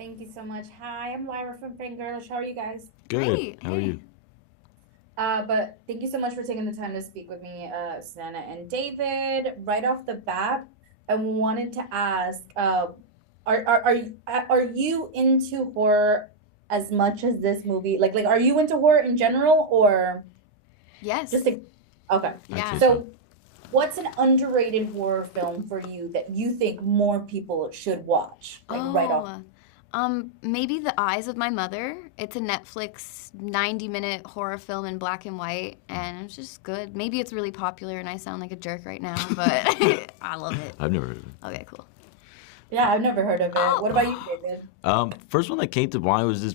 Thank you so much. Hi, I'm Lyra from Fangirls. How are you guys? Good. Great. How are Hey. you? But thank you so much for taking the time to speak with me, Susanna and David. Right off the bat, I wanted to ask, are you into horror as much as this movie? Like, are you into horror in general, or just Yes. a, okay? I'd Yeah. say so. So, what's an underrated horror film for you that you think more people should watch? Like right off. Oh, maybe The Eyes of My Mother. It's a Netflix 90-minute horror film in black and white, and it's just good. Maybe it's really popular and I sound like a jerk right now, but I love it. I've never heard of it. Okay, cool. Yeah, I've never heard of it. What about you, Oh, David? First one that came to mind was this.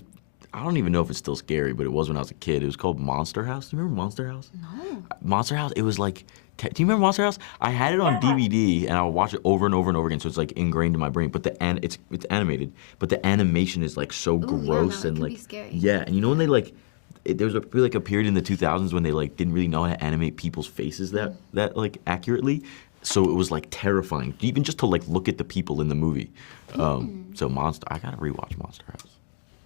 I don't even know if it's still scary, but it was when I was a kid. It was called Monster House. Do you remember Monster House? no. Monster House. It was like. Do you remember Monster House? I had it on Yeah. DVD and I would watch it over and over and over again, so it's like ingrained in my brain. But it's animated, but the animation is like so Ooh, yeah, gross no, it and can like be scary. yeah. And you know when they like. There was like a period in the 2000s when they like didn't really know how to animate people's faces that like accurately, so it was like terrifying even just to like look at the people in the movie. So I gotta rewatch Monster House.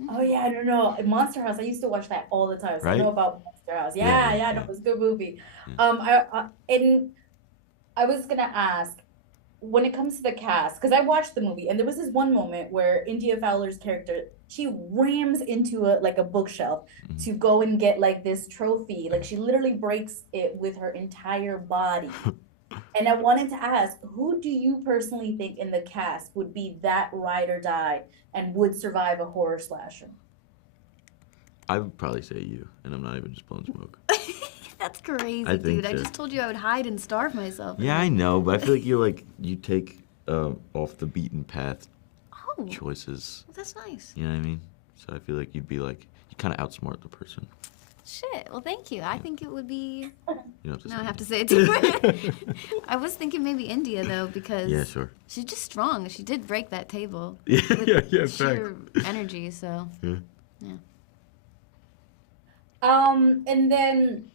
Oh yeah, I don't know. Monster House. I used to watch that all the time, so I know Right? about Monster House. Yeah, Yeah, yeah, yeah, no, yeah. it's a good movie. Yeah. And I was gonna ask when it comes to the cast, because I watched the movie, and there was this one moment where India Fowler's character she rams into a bookshelf to go and get like this trophy. Like she literally breaks it with her entire body. And I wanted to ask, who do you personally think in the cast would be that ride or die and would survive a horror slasher? I would probably say you, and I'm not even just blowing smoke. That's I crazy, think dude. I so. just told you I would hide and starve myself. Yeah, I know, but I feel like you take off the beaten path Oh, choices. that's nice. You know what I mean? So I feel like you'd be like you kind of outsmart the person. Shit. Well, thank you. I think it would be. You don't have to No, say I have to anything. say it too. I was thinking maybe India though because Yeah, sure. she's just strong. She did break that table Yeah, with yeah, sheer energy. So Yeah. yeah. And then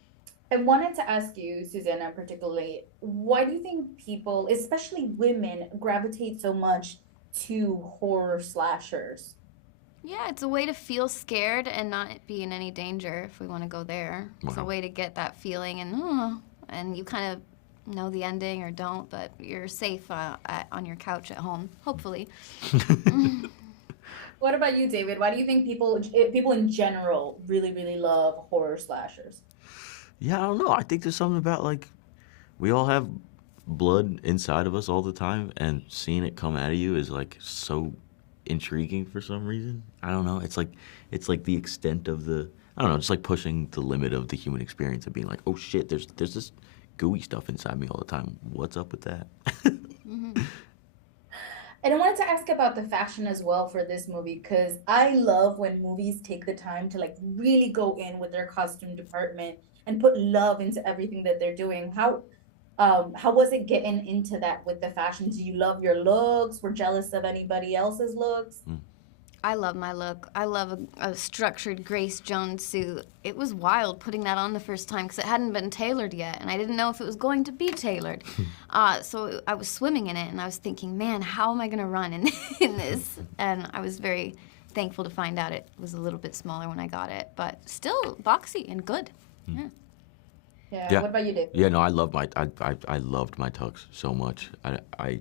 I wanted to ask you, Susanna, particularly, why do you think people, especially women, gravitate so much to horror slashers? Yeah, it's a way to feel scared and not be in any danger if we want to go there. It's a Wow. way to get that feeling and you kind of know the ending or don't, but you're safe on your couch at home, hopefully. What about you, David? Why do you think people in general really, really love horror slashers? Yeah, I don't know. I think there's something about like we all have blood inside of us all the time, and seeing it come out of you is like so intriguing for some reason. I don't know. It's like the extent of the I don't know, just like pushing the limit of the human experience and being like, oh shit, there's this gooey stuff inside me all the time. What's up with that? And I wanted to ask about the fashion as well for this movie because I love when movies take the time to like really go in with their costume department and put love into everything that they're doing. How was it getting into that with the fashion? Do you love your looks? Were jealous of anybody else's looks? I love my look. I love a structured Grace Jones suit. It was wild putting that on the first time because it hadn't been tailored yet, and I didn't know if it was going to be tailored. So I was swimming in it, and I was thinking, man, how am I going to run in, in this? And I was very thankful to find out it was a little bit smaller when I got it, but still boxy and good. Yeah. Yeah. Yeah. What about you, Dave? Yeah, no, I loved my tux so much. I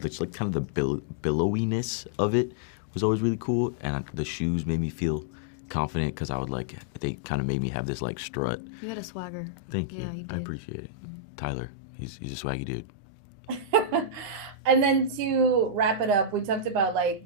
it's like kind of the billowiness of it was always really cool, and the shoes made me feel confident because I would like they kind of made me have this like strut. You had a swagger. Thank you. Yeah, you I did. appreciate it. Tyler, he's a swaggy dude. And then to wrap it up, we talked about like,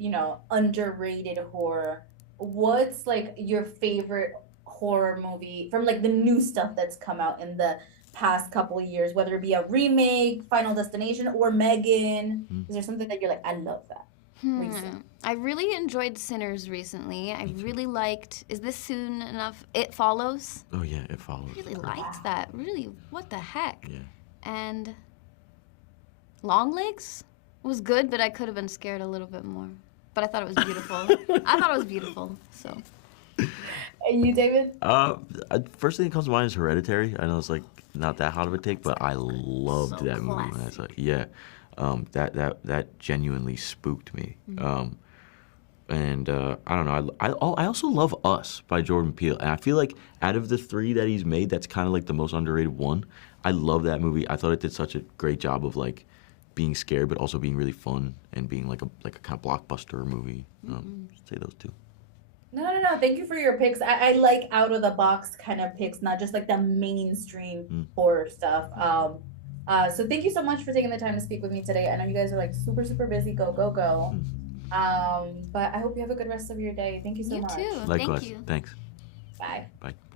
underrated horror. What's like your favorite horror movie from like the new stuff that's come out in the past couple of years, whether it be a remake, Final Destination, or Megan? Mm, Is there something that you're like, I love that recent? I really enjoyed Sinners recently. I me too. really liked. Is this soon enough? It Follows. Oh yeah, it follows. Really Great. liked that. Really, what the heck? Yeah. And Long Legs was good, but I could have been scared a little bit more. But I thought it was beautiful. I thought it was beautiful. So And you, David? First thing that comes to mind is Hereditary. I know it's like not that hot of a take, but I loved So that movie when I saw classic. it. Yeah, that genuinely spooked me. And I don't know. I also love Us by Jordan Peele, and I feel like out of the three that he's made, that's kind of like the most underrated one. I love that movie. I thought it did such a great job of like being scared, but also being really fun and being like a kind of blockbuster movie. Say those two. No. Thank you for your picks. I like out of the box kind of picks, not just like the mainstream horror stuff. So thank you so much for taking the time to speak with me today. I know you guys are like super, super busy. Go, go, go. But I hope you have a good rest of your day. Thank you so You much. too. Likewise. Thank you. Thanks. Bye. Bye.